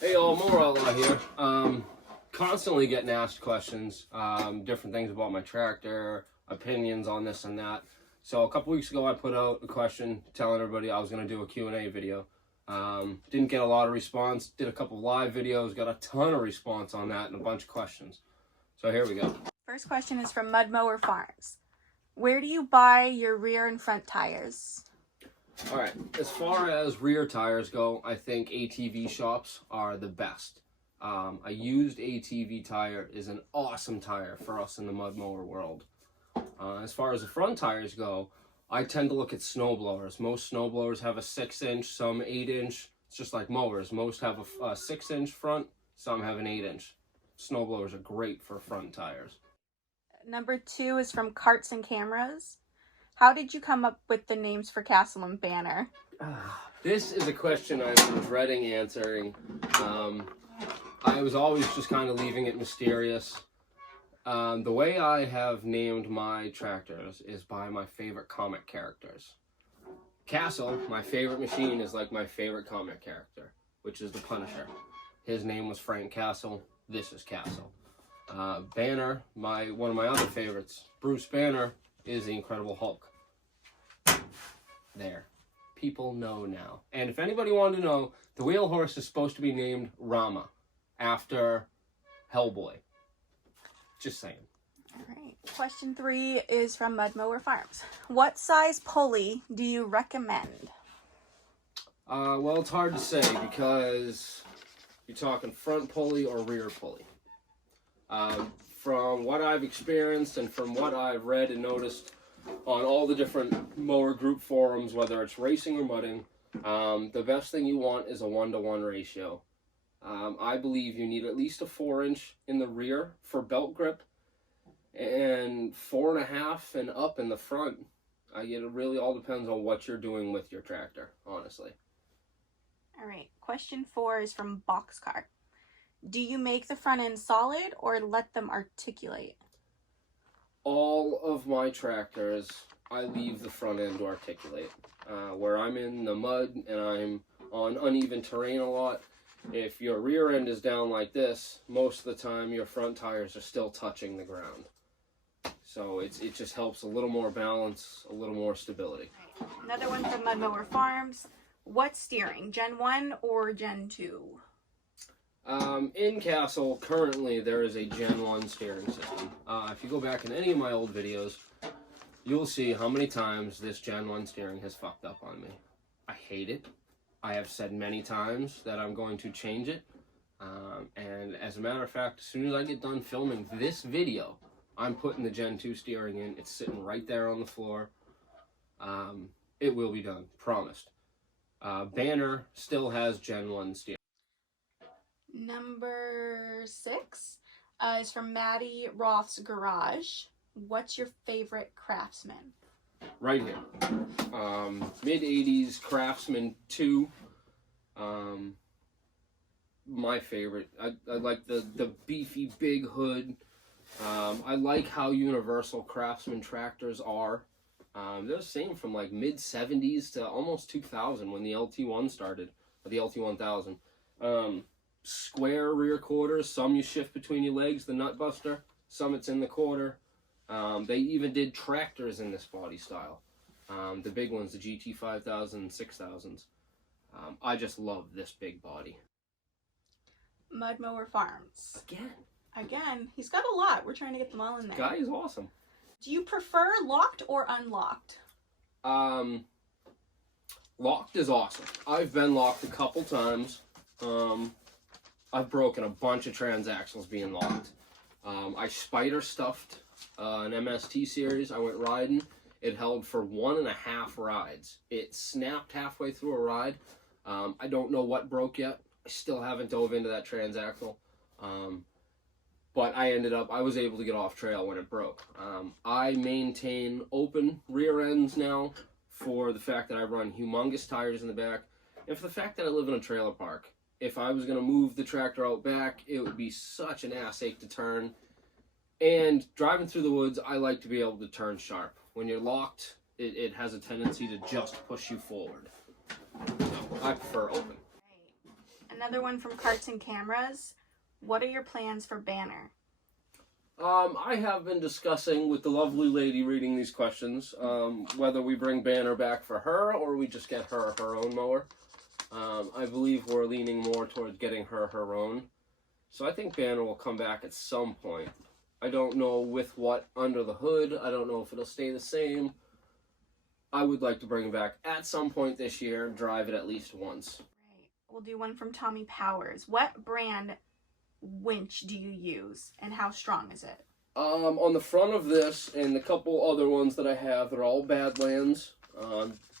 Hey all, Mower Outlaw here. Constantly getting asked questions, different things about my tractor, opinions on this and that. So a couple weeks ago I put out a question telling everybody I was going to do a Q&A video. Didn't get a lot of response, did a couple live videos, got a ton of response on that and a bunch of questions. So here we go. First question is from Mud Mower Farms. Where do you buy your rear and front tires? Alright, as far as rear tires go, I think ATV shops are the best. A used ATV tire is an awesome tire for us in the mud mower world. As far as the front tires go, I tend to look at snowblowers. Most snowblowers have a 6-inch, some 8-inch. It's just like mowers. Most have a 6-inch front, some have an 8-inch. Snowblowers are great for front tires. Number 2 is from Carts and Cameras. How did you come up with the names for Castle and Banner? This is a question I've been dreading answering. I was always just kind of leaving it mysterious. The way I have named my tractors is by my favorite comic characters. Castle, my favorite machine, is like my favorite comic character, which is the Punisher. His name was Frank Castle. This is Castle. Banner, one of my other favorites, Bruce Banner, is the Incredible Hulk. There. People know now. And if anybody wanted to know, the wheel horse is supposed to be named Rama, after Hellboy. Just saying. All right. Question 3 is from Mud Mower Farms. What size pulley do you recommend? Well, it's hard to say because you're talking front pulley or rear pulley. From what I've experienced and from what I've read and noticed on all the different mower group forums, whether it's racing or mudding, the best thing you want is a 1-to-1 ratio. I believe you need at least a 4-inch in the rear for belt grip and 4.5 and up in the front. It really all depends on what you're doing with your tractor, honestly. All right. Question 4 is from Boxcar. Do you make the front end solid or let them articulate? All of my tractors, I leave the front end to articulate. Where I'm in the mud and I'm on uneven terrain a lot, if your rear end is down like this, most of the time your front tires are still touching the ground. So it just helps a little more balance, a little more stability. Another one from Mud Mower Farms. What steering, Gen 1 or Gen 2? In Castle, currently there is a Gen 1 steering system. If you go back in any of my old videos, you'll see how many times this Gen 1 steering has fucked up on me. I hate it. I have said many times that I'm going to change it. And as a matter of fact, as soon as I get done filming this video, I'm putting the Gen 2 steering in. It's sitting right there on the floor. It will be done, promised. Banner still has Gen 1 steering. Number 6 is from Maddie Roth's Garage. What's your favorite Craftsman? Right here. Mid-80s Craftsman 2. My favorite. I like the beefy big hood. I like how universal Craftsman tractors are. They're the same from like mid-70s to almost 2000 when the LT1 started, or the LT1000. Square rear quarters, some you shift between your legs, the nut buster, some it's in the quarter. They even did tractors in this body style. The big ones, the GT5000 and 6000s. I just love this big body. Mud Mower Farms. Again, he's got a lot. We're trying to get them all in there. Guy is awesome. Do you prefer locked or unlocked? Locked is awesome. I've been locked a couple times. I've broken a bunch of transaxles being locked. I spider stuffed an MST series. I went riding. It held for 1.5 rides. It snapped halfway through a ride. I don't know what broke yet. I still haven't dove into that transaxle. But I was able to get off trail when it broke. I maintain open rear ends now for the fact that I run humongous tires in the back, and for the fact that I live in a trailer park. If I was going to move the tractor out back, it would be such an ass ache to turn. And driving through the woods, I like to be able to turn sharp. When you're locked, it has a tendency to just push you forward. So I prefer open. And Another one from Carts and Cameras. What are your plans for Banner? I have been discussing with the lovely lady reading these questions whether we bring Banner back for her or we just get her own mower. I believe we're leaning more towards getting her own. So I think Banner will come back at some point. I don't know with what under the hood. I don't know if it'll stay the same. I would like to bring it back at some point this year, drive it at least once. Right. We'll do one from Tommy Powers. What brand winch do you use and how strong is it? On the front of this and the couple other ones that I have, they're all Badlands.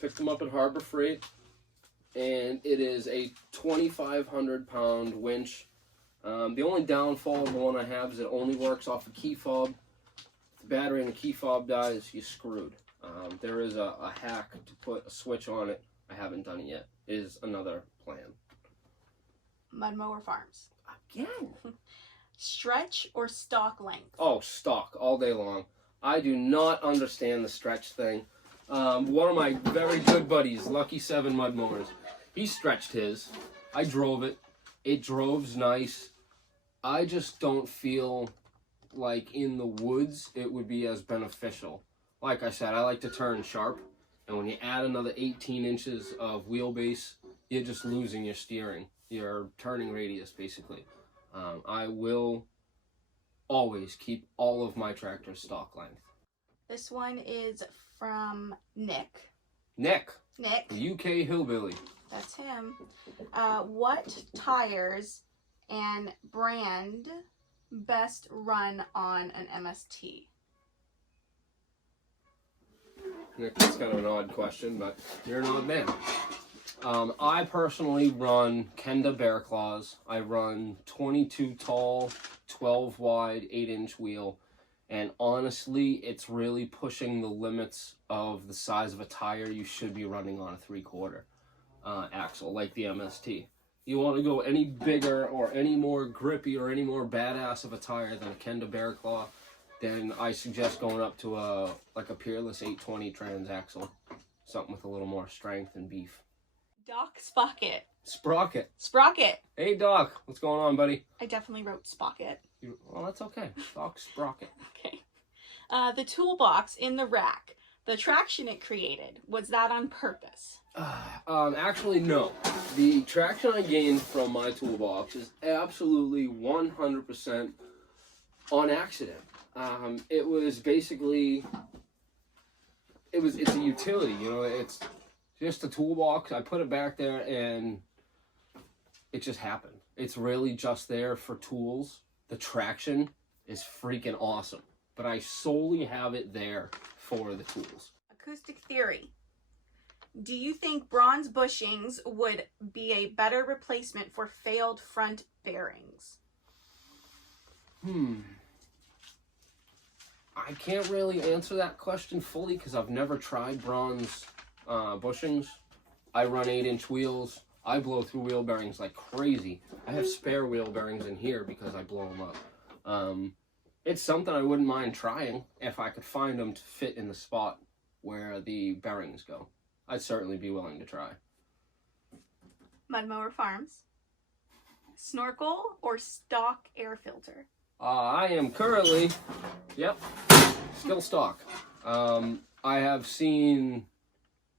Picked them up at Harbor Freight, and it is a 2,500 pound winch. The only downfall of the one I have is it only works off a key fob. If the battery in the key fob dies, you're screwed. There is a hack to put a switch on it. I haven't done it yet. It is another plan. Mud Mower Farms. Again? Stretch or stock length? Oh, stock all day long. I do not understand the stretch thing. One of my very good buddies, Lucky 7 Mud Mowers, he stretched his. I drove it. It droves nice. I just don't feel like in the woods it would be as beneficial. Like I said, I like to turn sharp, and when you add another 18 inches of wheelbase, you're just losing your steering, your turning radius, basically. I will always keep all of my tractors stock length. This one is from Nick. Nick, Nick, the UK hillbilly. that's him. What tires and brand best run on an MST? Nick, that's kind of an odd question, but you're an odd man. I personally run Kenda Bear Claws. I run 22 tall, 12 wide, 8-inch wheel. And honestly, it's really pushing the limits of the size of a tire you should be running on a 3/4 axle, like the MST. You want to go any bigger or any more grippy or any more badass of a tire than a Kenda Bear Claw, then I suggest going up to a Peerless 820 transaxle. Something with a little more strength and beef. Doc Spocket. Sprocket. Sprocket. Hey, Doc. What's going on, buddy? I definitely wrote Spocket. Well, that's okay. Doc Sprocket. Okay. The toolbox in the rack, the traction it created, was that on purpose? Actually, no. The traction I gained from my toolbox is absolutely 100% on accident. It was basically, it's a utility, you know, it's just a toolbox. I put it back there and it just happened. It's really just there for tools. The traction is freaking awesome, but I solely have it there for the tools. Acoustic theory. Do you think bronze bushings would be a better replacement for failed front bearings? I can't really answer that question fully because I've never tried bronze bushings. I run 8-inch wheels. I blow through wheel bearings like crazy. I have spare wheel bearings in here because I blow them up. It's something I wouldn't mind trying if I could find them to fit in the spot where the bearings go. I'd certainly be willing to try. Mud Mower Farms. Snorkel or stock air filter? I am currently, still stock. I have seen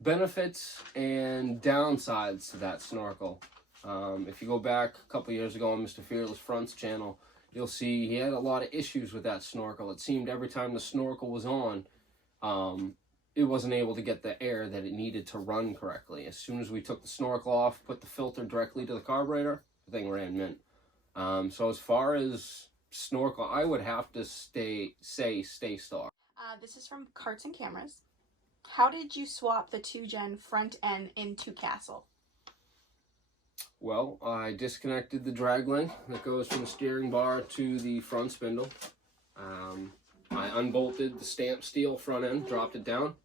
benefits and downsides to that snorkel. If you go back a couple years ago on Mr. Fearless Front's channel, you'll see he had a lot of issues with that snorkel. It seemed every time the snorkel was on, it wasn't able to get the air that it needed to run correctly. As soon as we took the snorkel off, put the filter directly to the carburetor, the thing ran mint. So as far as snorkel, I would have to stay stock. This is from Carts and Cameras. How did you swap the 2-gen front end into Castle? Well, I disconnected the drag link that goes from the steering bar to the front spindle. I unbolted the stamped steel front end, dropped it down.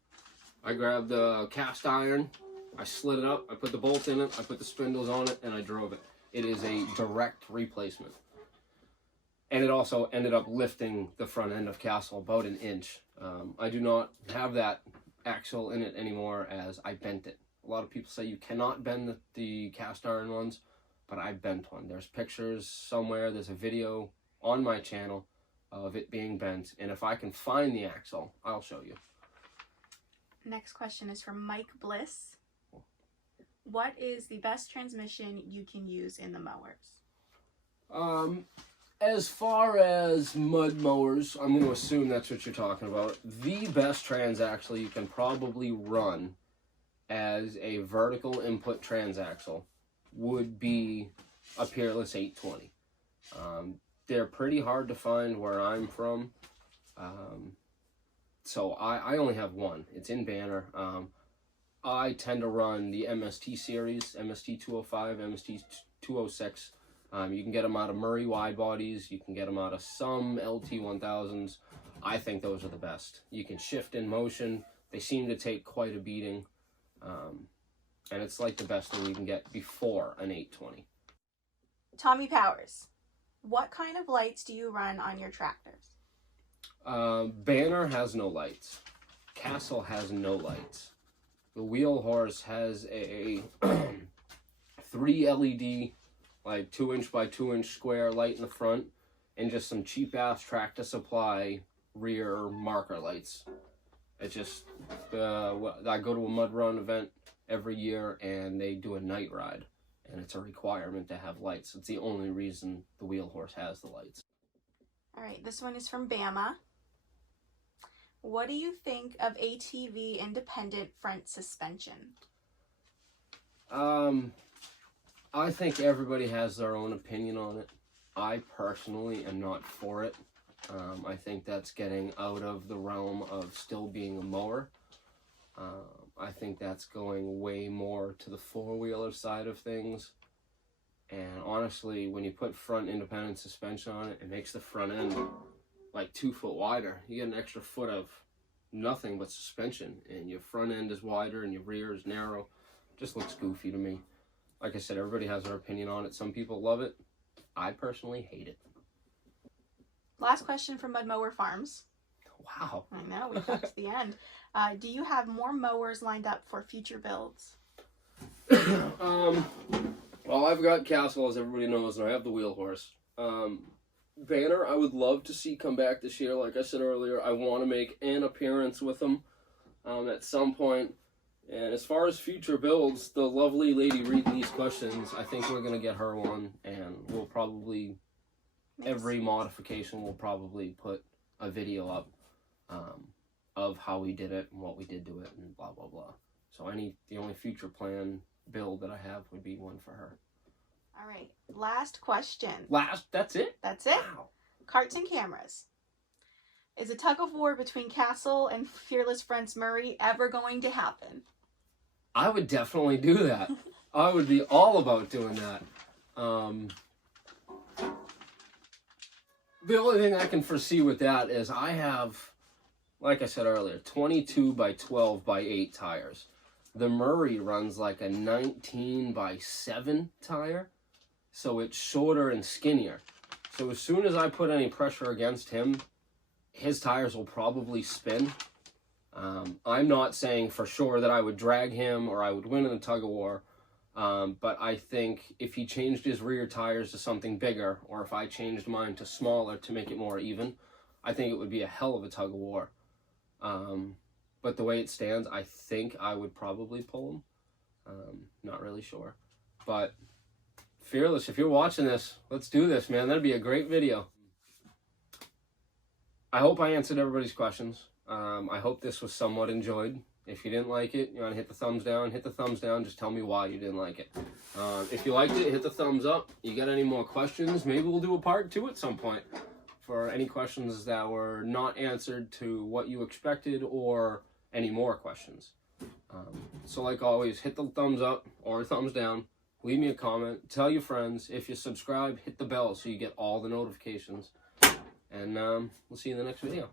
I grabbed the cast iron, I slid it up, I put the bolt in it, I put the spindles on it, and I drove it. It is a direct replacement. And it also ended up lifting the front end of Castle about 1 inch. I do not have that axle in it anymore as I bent it. A lot of people say you cannot bend the cast iron ones. but I bent one. There's pictures somewhere, there's a video on my channel of it being bent, and if I can find the axle, I'll show you. Next question is from Mike Bliss. What is the best transmission you can use in the mowers? As far as mud mowers, I'm going to assume that's what you're talking about. The best transaxle you can probably run as a vertical input transaxle would be a Peerless 820. They're pretty hard to find where I'm from. So I only have one. It's in Banner. I tend to run the MST series, MST 205, MST 206. You can get them out of Murray wide bodies. You can get them out of some LT 1000s. I think those are the best. You can shift in motion. They seem to take quite a beating. And it's like the best thing you can get before an 820. Tommy Powers. What kind of lights do you run on your tractors? Banner has no lights. Castle has no lights. The Wheel Horse has a 3 LED, like 2-inch by 2-inch square light in the front, and just some cheap ass Tractor Supply rear marker lights. It's just, I go to a mud run event every year and they do a night ride, and it's a requirement to have lights. It's the only reason the Wheel Horse has the lights. All right, this one is from Bama. What do you think of ATV independent front suspension? I think everybody has their own opinion on it. I personally am not for it. I think that's getting out of the realm of still being a mower. I think that's going way more to the four-wheeler side of things. And honestly, when you put front independent suspension on it, it makes the front end like 2 foot wider. You get an extra foot of nothing but suspension, and your front end is wider and your rear is narrow. Just looks goofy to me. Like I said, everybody has their opinion on it. Some people love it. I personally hate it. Last question from Mud Mower Farms. Wow. I know, we got to the end. Do you have more mowers lined up for future builds? Well, I've got Castle, as everybody knows, and I have the Wheel Horse. Banner, I would love to see come back this year. Like I said earlier, I want to make an appearance with them at some point. And as far as future builds, the lovely lady reading these questions, I think we're going to get her one, and we'll probably, every modification, we'll probably put a video up of how we did it and what we did to it and blah, blah, blah. So the only future plan build that I have would be one for her. All right, last question. That's it? That's it. Wow. Carts and cameras. Is a tug of war between Castle and Fearless Fronts Murray ever going to happen? I would definitely do that. I would be all about doing that. The only thing I can foresee with that is I have, like I said earlier, 22 by 12 by 8 tires. The Murray runs like a 19 by 7 tire, so it's shorter and skinnier. So as soon as I put any pressure against him, his tires will probably spin. I'm not saying for sure that I would drag him or I would win in the tug of war, but I think if he changed his rear tires to something bigger, or if I changed mine to smaller to make it more even, I think it would be a hell of a tug of war. But the way it stands, I think I would probably pull him. Not really sure. But Fearless, if you're watching this, let's do this, man. That'd be a great video. I hope I answered everybody's questions. I hope this was somewhat enjoyed. If you didn't like it, you want to hit the thumbs down, hit the thumbs down. Just tell me why you didn't like it. If you liked it, hit the thumbs up. You got any more questions? Maybe we'll do a part 2 at some point for any questions that were not answered to what you expected or any more questions. So like always, hit the thumbs up or thumbs down. Leave me a comment. Tell your friends. If you subscribe, hit the bell so you get all the notifications. And we'll see you in the next video.